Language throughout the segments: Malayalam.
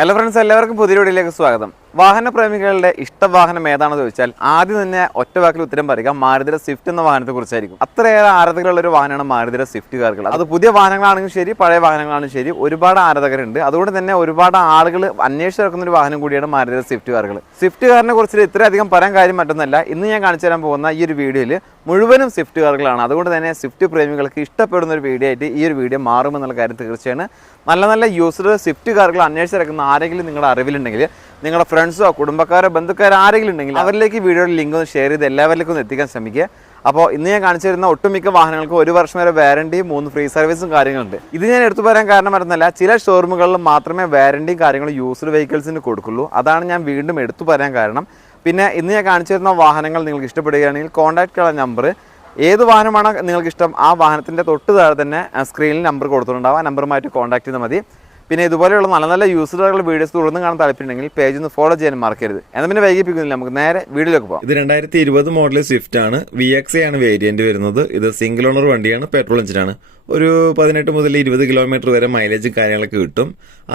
ഹലോ ഫ്രണ്ട്സ് എല്ലാവർക്കും പുതിയ വീഡിയോയിലേക്ക് സ്വാഗതം. വാഹന പ്രേമികളുടെ ഇഷ്ടവാഹനം ഏതാണെന്ന് ചോദിച്ചാൽ ആദ്യം തന്നെ ഒറ്റ വാക്കിൽ ഉത്തരം പറയുക മാരുതിയുടെ സ്വിഫ്റ്റ് എന്ന വാഹനത്തെ കുറിച്ചായിരിക്കും. അത്രയേറെ ആരാധകരുള്ള ഒരു വാഹനമാണ് മാരുതിയുടെ സ്വിഫ്റ്റ് കാറുകൾ. അത് പുതിയ വാഹനങ്ങളാണെങ്കിലും ശരി പഴയ വാഹനങ്ങളാണെങ്കിലും ശരി ഒരുപാട് ആരാധകരുണ്ട്. അതുകൊണ്ട് തന്നെ ഒരുപാട് ആളുകൾ അന്വേഷിച്ച് നടക്കുന്ന ഒരു വാഹനം കൂടിയാണ് മാരുതിയുടെ സ്വിഫ്റ്റ് കാറുകൾ. സ്വിഫ്റ്റ് കാറിനെ കുറിച്ച് ഇത്രയധികം പറയാൻ കാര്യം മറ്റൊന്നല്ല. ഇന്ന് ഞാൻ കാണിച്ചു തരാൻ പോകുന്ന ഈ ഒരു വീഡിയോയിൽ മുഴുവനും സ്വിഫ്റ്റ് കാറുകളാണ്. അതുകൊണ്ട് തന്നെ സ്വിഫ്റ്റ് പ്രേമികൾക്ക് ഇഷ്ടപ്പെടുന്ന ഒരു വീഡിയോ ആയിട്ട് ഈ ഒരു വീഡിയോ മാറുമെന്നുള്ള കാര്യം തീർച്ചയാണ്. നല്ല നല്ല യൂസ്ഡ് സ്വിഫ്റ്റ് കാറുകൾ അന്വേഷിച്ചിറക്കുന്ന ആരെങ്കിലും നിങ്ങളുടെ അറിവിലുണ്ടെങ്കിൽ നിങ്ങളുടെ ഫ്രണ്ട്സോ കുടുംബക്കാരോ ബന്ധുക്കാരോ ആരെങ്കിലും ഉണ്ടെങ്കിൽ അവരിലേക്ക് വീഡിയോയുടെ ലിങ്ക് ഒന്ന് ഷെയർ ചെയ്ത് എല്ലാവരിലേക്കും ഒന്ന് എത്തിക്കാൻ ശ്രമിക്കുക. അപ്പോൾ ഇന്ന് ഞാൻ കാണിച്ചു തരുന്ന ഒട്ടുമിക്ക വാഹനങ്ങൾക്ക് ഒരു വർഷം വരെ വാരണ്ടിയും മൂന്ന് ഫ്രീ സർവീസും കാര്യങ്ങളുണ്ട്. ഇത് ഞാൻ എടുത്തു പറയാൻ കാരണം പറഞ്ഞല്ല ചില ഷോറൂമുകളിൽ മാത്രമേ വാരണ്ടിയും കാര്യങ്ങളും യൂസ്ഡ് വെഹിക്കിൾസിന് കൊടുക്കുള്ളൂ. അതാണ് ഞാൻ വീണ്ടും എടുത്തു പറയാൻ കാരണം. പിന്നെ ഇന്ന് ഞാൻ കാണിച്ചു തരുന്ന വാഹനങ്ങൾ നിങ്ങൾക്ക് ഇഷ്ടപ്പെടുകയാണെങ്കിൽ കോൺടാക്ട് ചെയ്യുന്ന നമ്പർ ഏത് വാഹനമാണ് നിങ്ങൾക്ക് ഇഷ്ടം ആ വാഹനത്തിന്റെ തൊട്ട് താഴെ തന്നെ സ്ക്രീനിൽ നമ്പർ കൊടുത്തിട്ടുണ്ടാവും. ആ നമ്പറുമായിട്ട് കോൺടാക്ട് ചെയ്താൽ മതി. പിന്നെ ഇതുപോലെയുള്ള നല്ല നല്ല യൂസ്ഡുകളുടെ വീഡിയോസ് തുടർന്ന് കാണാൻ താല്പര്യമുണ്ടെങ്കിൽ പേജ് ഒന്ന് ഫോളോ ചെയ്യാൻ മറക്കരുത്. എന്നാൽ പിന്നെ വൈകിപ്പിക്കുന്നില്ല. നമുക്ക് നേരെ വീഡിയോയിലേക്ക് പോകാം ഇത് രണ്ടായിരത്തി ഇരുപത് മോഡൽ സ്വിഫ്റ്റ് ആണ്. വി ആണ് വേരിയന്റ് വരുന്നത്. ഇത് സിംഗിൾ ഓണർ വണ്ടിയാണ്. പെട്രോൾ എഞ്ചിനാണ് ഒരു പതിനെട്ട് മുതൽ ഇരുപത് കിലോമീറ്റർ വരെ മൈലേജും കാര്യങ്ങളൊക്കെ കിട്ടും.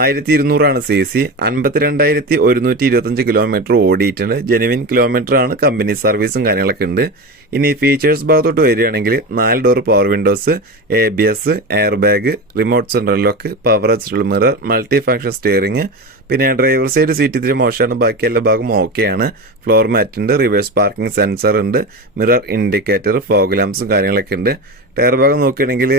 ആയിരത്തി ഇരുന്നൂറാണ് സി സി അൻപത്തിരണ്ടായിരത്തി ഒരുന്നൂറ്റി ഇരുപത്തഞ്ച് കിലോമീറ്റർ ഓടിയിട്ടുണ്ട്. ജെനുവിൻ കിലോമീറ്റർ ആണ്. കമ്പനി സർവീസും കാര്യങ്ങളൊക്കെ ഉണ്ട്. ഇനി ഫീച്ചേഴ്സ് ഭാഗത്തോട്ട് വരികയാണെങ്കിൽ നാല് door power windows A B S air bag remote central lock power adjustable mirror multi function steering പിന്നെ ഡ്രൈവർ സൈഡ് സീറ്റ് ഇത്തിരി മോശമാണ്. ബാക്കി എല്ലാ ഭാഗം ഓക്കെയാണ് ഫ്ലോർ മാറ്റ് ഉണ്ട്. റിവേഴ്സ് പാർക്കിംഗ് സെൻസർ ഉണ്ട്. മിറർ ഇൻഡിക്കേറ്റർ ഫോഗ് ലാംസും കാര്യങ്ങളൊക്കെ ഉണ്ട്. ടയർ ഭാഗം നോക്കുകയാണെങ്കിൽ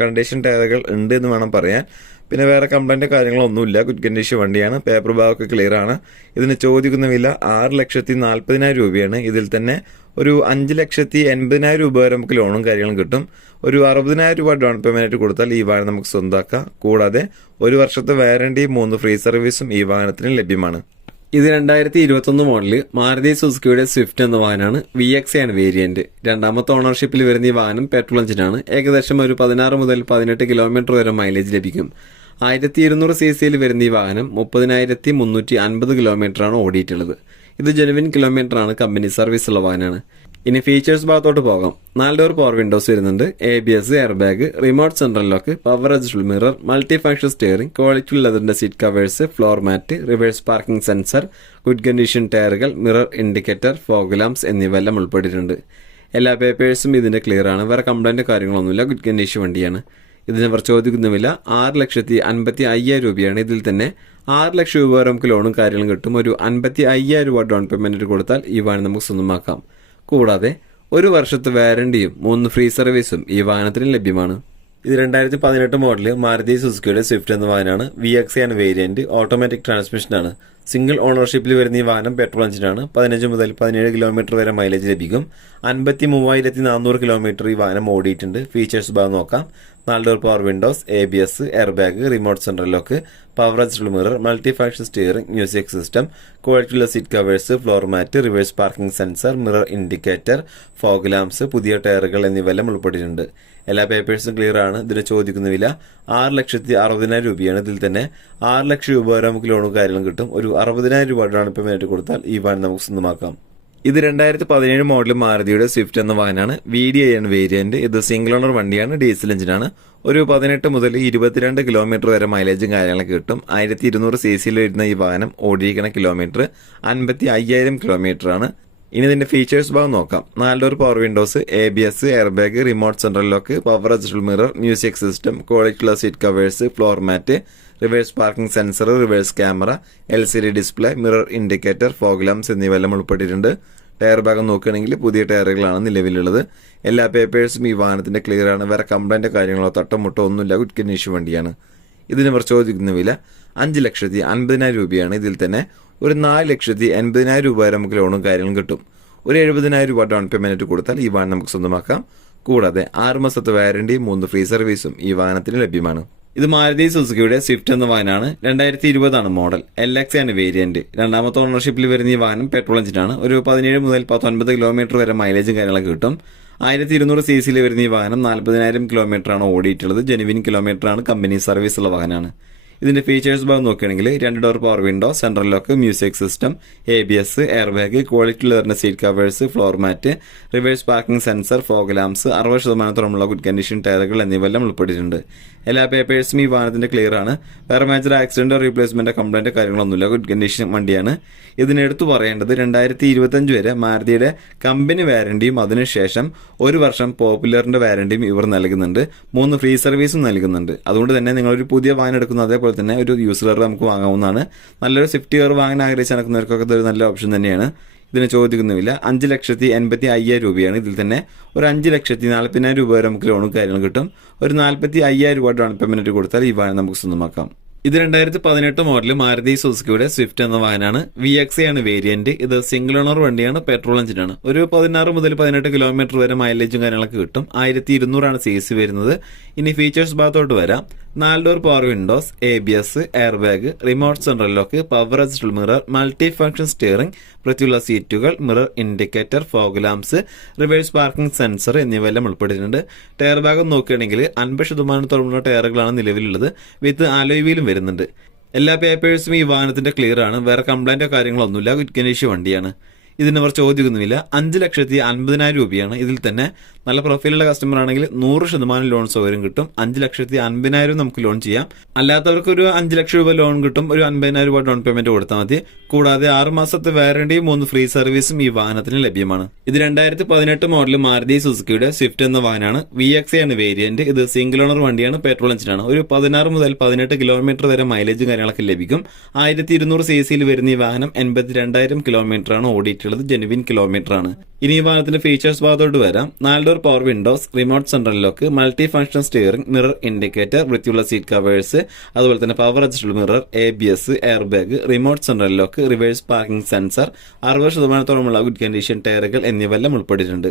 കണ്ടീഷൻ ടയറുകൾ ഉണ്ട് എന്ന് വേണം പറയാൻ. പിന്നെ വേറെ കംപ്ലൈന്റ് കാര്യങ്ങളൊന്നുമില്ല. ഗുഡ് കണ്ടീഷൻ വണ്ടിയാണ്. പേപ്പർ ഭാഗമൊക്കെ ക്ലിയർ ആണ്. ഇതിന് ചോദിക്കുന്ന വില ആറ് ലക്ഷത്തി നാൽപ്പതിനായിരം രൂപയാണ്. ഇതിൽ തന്നെ ഒരു അഞ്ച് ലക്ഷത്തി എൺപതിനായിരം രൂപ വരെ നമുക്ക് ലോണും കാര്യങ്ങളും കിട്ടും. ഒരു അറുപതിനായിരം രൂപ ഡൗൺ ആയിട്ട് കൊടുത്താൽ ഈ വാഹനം നമുക്ക് സ്വന്തമാക്കാം കൂടാതെ ഒരു വർഷത്തെ വാറണ്ടി മൂന്ന് ഫ്രീ സർവീസും ഈ വാഹനത്തിന് ലഭ്യമാണ്. ഇത് രണ്ടായിരത്തി ഇരുപത്തൊന്ന് മോഡൽ മാരുതി സുസുക്കിയുടെ സ്വിഫ്റ്റ് എന്ന വാഹനമാണ് വി എക്സ് ആണ് വേരിയന്റ് രണ്ടാമത്തെ ഓണർഷിപ്പിൽ വരുന്ന ഈ വാഹനം പെട്രോൾ എഞ്ചിനാണ് ഏകദേശം ഒരു പതിനാറ് മുതൽ പതിനെട്ട് കിലോമീറ്റർ വരെ മൈലേജ് ലഭിക്കും. ആയിരത്തി ഇരുന്നൂറ് സി സിയിൽ വരുന്ന ഈ വാഹനം മുപ്പതിനായിരത്തി മുന്നൂറ്റി അൻപത് കിലോമീറ്ററാണ് ഓടിയിട്ടുള്ളത്. ഇത് ജെനുവിൻ കിലോമീറ്റർ ആണ് കമ്പനി സർവീസ് ഉള്ള വാഹനമാണ്. ഇനി ഫീച്ചേഴ്സ് ഭാഗത്തോട്ട് പോകാം. നാല് ഡോർ പവർ വിൻഡോസ് വരുന്നുണ്ട്. A B S air bag remote central lock power adjustable mirror multi function steering quality ലെതറിന്റെ seat covers floor mat reverse parking sensor good condition ടയറുകൾ മിറർ ഇൻഡിക്കേറ്റർ ഫോഗ് ലാംപ്സ് എന്നിവയെല്ലാം ഉൾപ്പെട്ടിട്ടുണ്ട്. എല്ലാ പേപ്പേഴ്സും ഇതിന്റെ ക്ലിയർ ആണ്. വേറെ കംപ്ലൈന്റ് കാര്യങ്ങളൊന്നുമില്ല. ഗുഡ് കണ്ടീഷൻ വണ്ടിയാണ്. ഇതിന് അവർ ചോദിക്കുന്ന വില ആറ് ലക്ഷത്തി അൻപത്തി അയ്യായിരം രൂപയാണ്. ഇതിൽ തന്നെ ആറ് ലക്ഷം രൂപ വരെ നമുക്ക് ലോണും കാര്യങ്ങളും കിട്ടും. ഒരു അൻപത്തി അയ്യായിരം രൂപ ഡൗൺ പേയ്മെന്റ് കൊടുത്താൽ ഈ വാഹനം നമുക്ക് സ്വന്തമാക്കാം. കൂടാതെ ഒരു വർഷത്തെ വാരണ്ടിയും മൂന്ന് ഫ്രീ സർവീസും ഈ വാഹനത്തിന് ലഭ്യമാണ്. ഇത് രണ്ടായിരത്തി പതിനെട്ട് മോഡൽ മാരുതി സുസുക്കിയുടെ സ്വിഫ്റ്റ് എന്ന വാഹനമാണ്. V X and variant automatic ട്രാൻസ്മിഷനാണ് single ഓണർഷിപ്പിൽ വരുന്ന ഈ വാഹനം പെട്രോൾ എഞ്ചിനാണ് പതിനഞ്ച് മുതൽ പതിനേഴ് കിലോമീറ്റർ വരെ മൈലേജ് ലഭിക്കും. അൻപത്തി മൂവായിരത്തി നാനൂറ് കിലോമീറ്റർ ഈ വാഹനം ഓടിയിട്ടുണ്ട്. ഫീച്ചേഴ്സ് ഭാഗം നോക്കാം. നാല് door power windows A B S air bag remote central lock power adjustable mirror multi function steering music system ക്വാളിറ്റിയുള്ള seat covers floor mat reverse parking sensor mirror indicator fog lamps പുതിയ ടയറുകൾ എന്നിവയെല്ലാം ഉൾപ്പെട്ടിട്ടുണ്ട്. എല്ലാ പേപ്പേഴ്സും ക്ലിയർ ആണ്. ഇതിന് ചോദിക്കുന്ന വില ആറ് ലക്ഷത്തി അറുപതിനായിരം രൂപയാണ്. ഇതിൽ തന്നെ ആറ് ലക്ഷം രൂപ വരെ നമുക്ക് ലോണും കാര്യങ്ങളും കിട്ടും. ഒരു അറുപതിനായിരം രൂപ ഡൗൺ പേയ്മെന്റ് കൊടുത്താൽ ഈ വാൻ നമുക്ക് സ്വന്തമാക്കാം. ഇത് രണ്ടായിരത്തി പതിനേഴ് മോഡൽ മാരുതിയുടെ സ്വിഫ്റ്റ് എന്ന വാഹനമാണ്. വി ഡി ഐ ആണ് വേരിയന്റ് ഇത് സിംഗിൾ ഓണർ വണ്ടിയാണ്. ഡീസൽ എഞ്ചിനാണ് ഒരു പതിനെട്ട് മുതൽ ഇരുപത്തിരണ്ട് കിലോമീറ്റർ വരെ മൈലേജും കാര്യങ്ങളൊക്കെ കിട്ടും. ആയിരത്തി ഇരുന്നൂറ് സി സിയിൽ വരുന്ന ഈ വാഹനം ഓടിയിരിക്കുന്ന കിലോമീറ്റർ അൻപത്തി അയ്യായിരം കിലോമീറ്റർ ആണ്. ഇനി ഇതിന്റെ ഫീച്ചേഴ്സ് ഭാഗം നോക്കാം. നാല് door power windows A B S air bag remote central lock power adjustable mirror music system ക്വാളിറ്റിയുള്ള seat covers floor mat reverse parking sensor reverse camera L C D display mirror indicator fog lamps എന്നിവയെല്ലാം ഉൾപ്പെട്ടിട്ടുണ്ട്. ടയർ ഭാഗം നോക്കുകയാണെങ്കിൽ പുതിയ ടയറുകളാണ് നിലവിലുള്ളത്. എല്ലാ പേപ്പേഴ്സും ഈ വാഹനത്തിന്റെ ക്ലിയർ ആണ്. വേറെ കംപ്ലൈന്റ് കാര്യങ്ങളോ തട്ടമുട്ടോ ഒന്നുമില്ല. ഗുഡ് കണ്ടീഷൻ വണ്ടിയാണ്. ഇതിന് ഇവർ ചോദിക്കുന്ന വില അഞ്ച് ലക്ഷത്തി അൻപതിനായിരം രൂപയാണ്. ഇതിൽ തന്നെ ഒരു നാല് ലക്ഷത്തി എൺപതിനായിരം രൂപ വരെ നമുക്ക് ലോണും കാര്യങ്ങളും കിട്ടും. ഒരു എഴുപതിനായിരം രൂപ ഡൗൺ പേയ്മെന്റ് കൊടുത്താൽ ഈ വാഹനം നമുക്ക് സ്വന്തമാക്കാം. കൂടാതെ ആറ് മാസത്തെ വാറണ്ടിയും മൂന്ന് ഫ്രീ സർവീസും ഈ വാഹനത്തിന് ലഭ്യമാണ്. ഇത് മാരുതി സുസുക്കിയുടെ സ്വിഫ്റ്റ് എന്ന വാഹനമാണ് രണ്ടായിരത്തി ഇരുപതാണ് മോഡൽ. എൽ എക്സ് ആണ് വേരിയന്റ് രണ്ടാമത്തെ ഓണർഷിപ്പിൽ വരുന്ന ഈ വാഹനം പെട്രോൾ എഞ്ചിനാണ് ഒരു പതിനേഴ് മുതൽ പത്തൊൻപത് കിലോമീറ്റർ വരെ മൈലേജും കാര്യങ്ങളൊക്കെ കിട്ടും. ആയിരത്തി ഇരുന്നൂറ് സി സിയിൽ വരുന്ന ഈ വാഹനം നാൽപ്പതിനായിരം കിലോമീറ്റർ ആണ് ഓടിയിട്ടുള്ളത്. ജെനുവിൻ കിലോമീറ്റർ ആണ് കമ്പനി സർവീസ് ഉള്ള വാഹനമാണ് ഇതിന്റെ ഫീച്ചേഴ്സ് ഭാഗം നോക്കുകയാണെങ്കിൽ രണ്ട് door power window central lock music system A B S air bag quality വരുന്ന seat covers floor mat reverse parking sensor fog lamps അറുപത് ശതമാനത്തോളമുള്ള ഗുഡ് കണ്ടീഷൻ ടയറുകൾ എന്നിവയെല്ലാം ഉൾപ്പെട്ടിട്ടുണ്ട്. എല്ലാ പേപ്പേഴ്സും ഈ വാഹനത്തിന്റെ ക്ലിയർ ആണ്. വേറെ മേജർ ആക്സിഡന്റോ റീപ്ലേസ്മെന്റോ കംപ്ലൈന്റ് കാര്യങ്ങളൊന്നുമില്ല. ഗുഡ് കണ്ടീഷൻ വണ്ടിയാണ്. ഇതിനെടുത്തു പറയേണ്ടത് രണ്ടായിരത്തി ഇരുപത്തഞ്ച് വരെ മാരുതിയുടെ കമ്പനി വാരണ്ടിയും അതിനുശേഷം ഒരു വർഷം പോപ്പുലറിന്റെ വാരണ്ടിയും ഇവർ നൽകുന്നുണ്ട്. മൂന്ന് ഫ്രീ സർവീസും നൽകുന്നുണ്ട്. അതുകൊണ്ട് തന്നെ നിങ്ങളൊരു പുതിയ വാഹനം എടുക്കുന്ന അതേപോലെ തന്നെ ഒരു യൂസ് ലെയർ നമുക്ക് വാങ്ങാവുന്നതാണ്. നല്ലൊരു സ്വിഫ്റ്റ് കാർ വാങ്ങാൻ ആഗ്രഹിച്ച് നടക്കുന്നവർക്കൊക്കെ ഇതൊരു നല്ല ഓപ്ഷൻ തന്നെയാണ്. ഇതിന് ചോദിക്കുന്നുമില്ല. അഞ്ച് ലക്ഷത്തി എൺപത്തി അയ്യായിരം രൂപയാണ് ഇതിൽ തന്നെ. ഒരു അഞ്ച് ലക്ഷത്തി നാൽപ്പതിനായിരം രൂപ വരെ നമുക്ക് ലോണും കാര്യങ്ങളും കിട്ടും. ഒരു നാൽപ്പത്തി അയ്യായിരം രൂപ ഡൗൺ പേയ്മെന്റ് കൊടുത്താൽ ഈ വാഹനം നമുക്ക് സ്വന്തമാക്കാം. ഇത് രണ്ടായിരത്തി പതിനെട്ട് മോഡൽ മാരുതി സുസുക്കിയുടെ സ്വിഫ്റ്റ് എന്ന വാഹനമാണ്. വി എക്സ് ആണ് വേരിയന്റ് ഇത് സിംഗിൾ ഓണർ വണ്ടിയാണ് പെട്രോൾ എഞ്ചിനാണ് ഒരു പതിനാറ് മുതൽ പതിനെട്ട് കിലോമീറ്റർ വരെ മൈലേജും കാര്യങ്ങളൊക്കെ കിട്ടും. ആയിരത്തി ഇരുന്നൂറാണ് സി സി വരുന്നത്. ഇനി ഫീച്ചേഴ്സ് ഭാഗത്തോട്ട് വരാം. നാല് door power windows A B S air bag remote central lock power assisted mirror multi function steering വൃത്തിയുള്ള സീറ്റുകൾ mirror indicator fog lamps reverse parking sensor എന്നിവയെല്ലാം ഉൾപ്പെട്ടിട്ടുണ്ട്. ടയർ ഭാഗം നോക്കുകയാണെങ്കിൽ അൻപത് ശതമാനത്തോളമുള്ള ടയറുകളാണ് നിലവിലുള്ളത്. വിത്ത് അലോയിലും വരുന്നുണ്ട്. എല്ലാ പേപ്പേഴ്സും ഈ വാഹനത്തിന്റെ ക്ലിയർ ആണ്. വേറെ കംപ്ലൈന്റോ കാര്യങ്ങളോ ഒന്നുമില്ല. ഗുഡ് കണ്ടീഷൻ വണ്ടിയാണ്. ഇതിന് അവർ ചോദിക്കുന്നുമില്ല അഞ്ച് ലക്ഷത്തി അൻപതിനായിരം രൂപയാണ്. ഇതിൽ തന്നെ നല്ല പ്രൊഫൈലുള്ള കസ്റ്റമർ ആണെങ്കിൽ നൂറ് ശതമാനം ലോൺ സൗകര്യം കിട്ടും. അഞ്ച് ലക്ഷത്തി അൻപതിനായിരം നമുക്ക് ലോൺ ചെയ്യാം. അല്ലാത്തവർക്ക് ഒരു അഞ്ച് ലക്ഷം രൂപ ലോൺ കിട്ടും. ഒരു അൻപതിനായിരം രൂപ ഡൗൺ പേയ്മെന്റ് കൊടുത്താൽ മതി. കൂടാതെ ആറ് മാസത്തെ വാറണ്ടിയും മൂന്ന് ഫ്രീ സർവീസും ഈ വാഹനത്തിന് ലഭ്യമാണ്. ഇത് രണ്ടായിരത്തി പതിനെട്ട് മോഡൽ മാരുതി സുസുക്കിയുടെ സ്വിഫ്റ്റ് എന്ന വാഹനമാണ്. വി എക്സ് ആണ് വേരിയന്റ് ഇത് സിംഗിൾ ഓണർ വണ്ടിയാണ്. പെട്രോൾ എഞ്ചിനാണ് ഒരു പതിനാറ് മുതൽ പതിനെട്ട് കിലോമീറ്റർ വരെ മൈലേജും കാര്യങ്ങളൊക്കെ ലഭിക്കും. ആയിരത്തി ഇരുന്നൂറ് സി സിയിൽ വരുന്ന ഈ വാഹനം എൺപത്തി രണ്ടായിരം കിലോമീറ്റർ ആണ് ഓടിയിട്ടുള്ളത് ജെനുവിൻ കിലോമീറ്റർ ആണ്. ഇനി ഈ വാഹനത്തിന്റെ ഫീച്ചേഴ്സ് ഭാഗത്തോട്ട് വരാം. നാല് door power windows remote central lock multi function steering mirror indicator വൃത്തിയുള്ള സീറ്റ് കവേഴ്സ് അതുപോലെ തന്നെ power adjustable mirror A B S air bag remote central lock reverse parking sensor അറുപത് ശതമാനത്തോളമുള്ള ഗുഡ് കണ്ടീഷൻ ടയറുകൾ എന്നിവയെല്ലാം ഉൾപ്പെട്ടിട്ടുണ്ട്.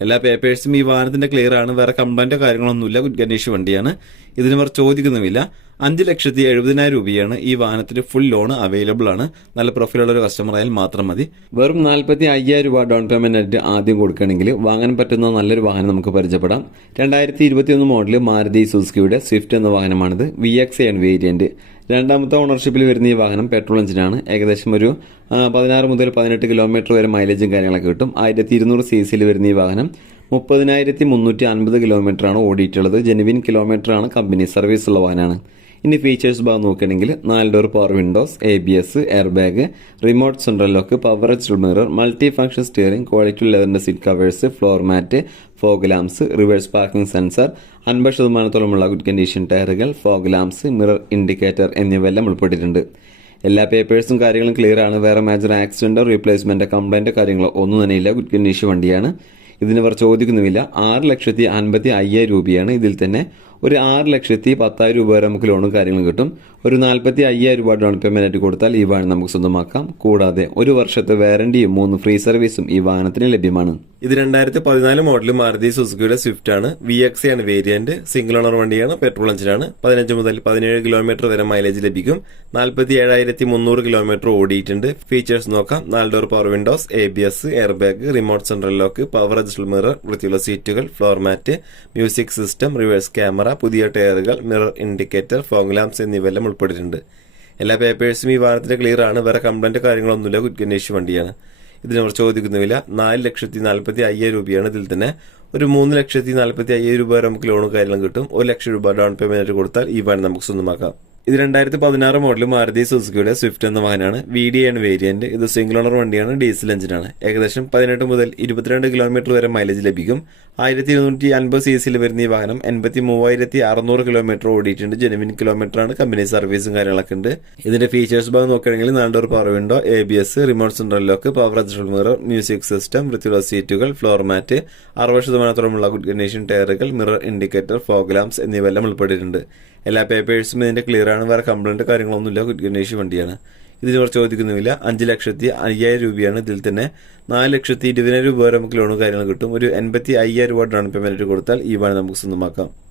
എല്ലാ പേപ്പേഴ്സും ഈ വാഹനത്തിന്റെ ക്ലിയർ ആണ്. വേറെ കംപ്ലൈന്റോ കാര്യങ്ങളൊന്നുമില്ല ഗുഡ് കണ്ടീഷൻ വണ്ടിയാണ്. ഇതിന് അവർ ചോദിക്കുന്നുമില്ല. അഞ്ച് ലക്ഷത്തി എഴുപതിനായിരം രൂപയാണ് ഈ വാഹനത്തിന് ഫുൾ ലോൺ അവൈലബിൾ ആണ്. നല്ല പ്രൊഫൈലുള്ള ഒരു കസ്റ്റമർ ആയാൽ മാത്രം മതി. വെറും നാൽപ്പത്തി അയ്യായിരം രൂപ ഡൗൺ പേയ്മെന്റ് ആയിട്ട് ആദ്യം കൊടുക്കുകയാണെങ്കിൽ വാങ്ങാൻ പറ്റുന്ന നല്ലൊരു വാഹനം നമുക്ക് പരിചയപ്പെടാം. രണ്ടായിരത്തി ഇരുപത്തിയൊന്ന് മോഡൽ മാരുതി സുസുക്കിയുടെ സ്വിഫ്റ്റ് എന്ന വാഹനമാണിത്. വി എക്സ് ആണ് വേരിയന്റ് രണ്ടാമത്തെ ഓണർഷിപ്പിൽ വരുന്ന ഈ വാഹനം പെട്രോൾ എഞ്ചിനാണ് ഏകദേശം ഒരു പതിനാറ് മുതൽ പതിനെട്ട് കിലോമീറ്റർ വരെ മൈലേജും കാര്യങ്ങളൊക്കെ കിട്ടും. ആയിരത്തി ഇരുന്നൂറ് സി സിയിൽ വരുന്ന ഈ വാഹനം മുപ്പതിനായിരത്തി മുന്നൂറ്റി അൻപത് കിലോമീറ്ററാണ് ഓടിയിട്ടുള്ളത്. ജെനുവിൻ കിലോമീറ്ററാണ് കമ്പനി സർവീസ് ഉള്ള വാനാണ് ഇനി ഫീച്ചേഴ്സ് ഭാഗം നോക്കുകയാണെങ്കിൽ നാല് door power windows A B S air bag remote central lock power adjustable mirror multi function steering quality ലെതറിന്റെ seat covers floor mat fog lamps reverse parking sensor അൻപത് ശതമാനത്തോളമുള്ള ഗുഡ് കണ്ടീഷൻ ടയറുകൾ ഫോഗ് ലാംസ് മിറർ ഇൻഡിക്കേറ്റർ എന്നിവയെല്ലാം ഉൾപ്പെട്ടിട്ടുണ്ട്. എല്ലാ പേപ്പേഴ്സും കാര്യങ്ങളും ക്ലിയർ ആണ്. വേറെ മേജർ ആക്സിഡന്റോ റീപ്ലേസ്മെന്റോ കംപ്ലൈന്റോ കാര്യങ്ങളോ ഒന്നും തന്നെയില്ല ഗുഡ് കണ്ടീഷൻ വണ്ടിയാണ്. ഇതിന് അവർ ചോദിക്കുന്നുമില്ല. ആറ് ലക്ഷത്തി അൻപത്തി അയ്യായിരം രൂപയാണ് ഇതിൽ തന്നെ ഒരു ആറ് ലക്ഷത്തി പത്തായിരം രൂപ വരെ നമുക്ക് ലോണും കാര്യങ്ങളും കിട്ടും. ഒരു നാൽപ്പത്തി അയ്യായിരം രൂപ ഡൗൺ പേയ്മെന്റ് ആയിട്ട് കൊടുത്താൽ ഈ വാഹനം നമുക്ക് സ്വന്തമാക്കാം. കൂടാതെ ഒരു വർഷത്തെ വാറണ്ടിയും മൂന്ന് ഫ്രീ സർവീസും ഈ വാഹനത്തിന് ലഭ്യമാണ്. ഇത് രണ്ടായിരത്തി പതിനാല് മോഡൽ മാരുതി സുസുക്കിയുടെ സ്വിഫ്റ്റ് ആണ്. വി എക്സ് ആണ് വേരിയന്റ് സിംഗിൾ ഓണർ വണ്ടിയാണ്. പെട്രോൾ എഞ്ചിനാണ് പതിനഞ്ച് മുതൽ പതിനേഴ് കിലോമീറ്റർ വരെ മൈലേജ് ലഭിക്കും. നാൽപ്പത്തി ഏഴായിരത്തി മുന്നൂറ് കിലോമീറ്റർ ഓടിയിട്ടുണ്ട്. ഫീച്ചേഴ്സ് നോക്കാം. നാല് door power windows A B S air bag remote central lock power adjustable mirror വൃത്തിയുള്ള സീറ്റുകൾ floor mat music system reverse camera പുതിയ ടയറുകൾ മിറർ ഇൻഡിക്കേറ്റർ ഫോഗ് ലാംപ്സ് എന്നിവയെല്ലാം ഉൾപ്പെട്ടിട്ടുണ്ട്. എല്ലാ പേപ്പേഴ്സും ഈ വാഹനത്തിന് ക്ലിയർ ആണ്. വേറെ കംപ്ലൈന്റ് കാര്യങ്ങളൊന്നുമില്ല. ഗുഡ് കണ്ടീഷൻ വണ്ടിയാണ്. ഇതിന് അവർ ചോദിക്കുന്ന വില നാല് ലക്ഷത്തി നാൽപ്പത്തി അയ്യായിരം രൂപയാണ് ഇതിൽ തന്നെ. ഒരു മൂന്ന് ലക്ഷത്തി നാൽപ്പത്തി അയ്യായിരം രൂപ വരെ നമുക്ക് ലോണും കാര്യങ്ങളും കിട്ടും. ഒരു ലക്ഷം രൂപ ഡൗൺ പേയ്മെന്റ് കൊടുത്താൽ ഈ വാഹനം നമുക്ക് സ്വന്തമാക്കാം. ഇത് രണ്ടായിരത്തി പതിനാറ് മോഡൽ മാരുതി സുസുക്കിയുടെ സ്വിഫ്റ്റ് എന്ന വാഹനമാണ്. വി ഡി ആണ് വേരിയന്റ് ഇത് സിംഗിൾ ഓണർ വണ്ടിയാണ് ഡീസൽ എഞ്ചിനാണ് ഏകദേശം പതിനെട്ട് മുതൽ ഇരുപത്തിരണ്ട് കിലോമീറ്റർ വരെ മൈലേജ് ലഭിക്കും. ആയിരത്തി ഇരുന്നൂറ്റി അൻപത് സി സിയിൽ വരുന്ന ഈ വാഹനം എൺപത്തി മൂവായിരത്തി അറുന്നൂറ് കിലോമീറ്റർ ഓടിയിട്ടുണ്ട്. ജെനുവിൻ കിലോമീറ്റർ ആണ്. കമ്പനി സർവീസും കാര്യങ്ങളൊക്കെ ഉണ്ട്. ഇതിന്റെ ഫീച്ചേഴ്സ് ഭാഗം നോക്കുകയാണെങ്കിൽ door power window A B S remote central lock power adjustable mirror music system വൃത്തിയുള്ള സീറ്റുകൾ ഫ്ലോർ മാറ്റ് അറുപത് ശതമാനത്തോളമുള്ള ഗുഡ് കണ്ടീഷൻ ടയറുകൾ മിറർ ഇൻഡിക്കേറ്റർ ഫോഗ് ലാംപ്സ് എന്നിവയെല്ലാം ഉൾപ്പെട്ടിട്ടുണ്ട്. എല്ലാ പേപ്പേഴ്സും ഇതിന്റെ ക്ലിയർ ആണ്. വേറെ കംപ്ലൈന്റ് കാര്യങ്ങളൊന്നുമില്ല. ഗണേഷ് വണ്ടിയാണ്. ഇതിന് ഇവർ ചോദിക്കുന്നുമില്ല അഞ്ച് ലക്ഷത്തി അയ്യായിരം രൂപയാണ് ഇതിൽ തന്നെ. നാല് ലക്ഷത്തി ഇരുപതിനായിരം രൂപ വരെ നമുക്ക് ലോണും കാര്യങ്ങളും കിട്ടും. ഒരു എൺപത്തി അയ്യായിരം രൂപ ഡൗൺ പേയ്മെന്റ് കൊടുത്താൽ ഈ വണ്ടി നമുക്ക് സ്വന്തമാക്കാം.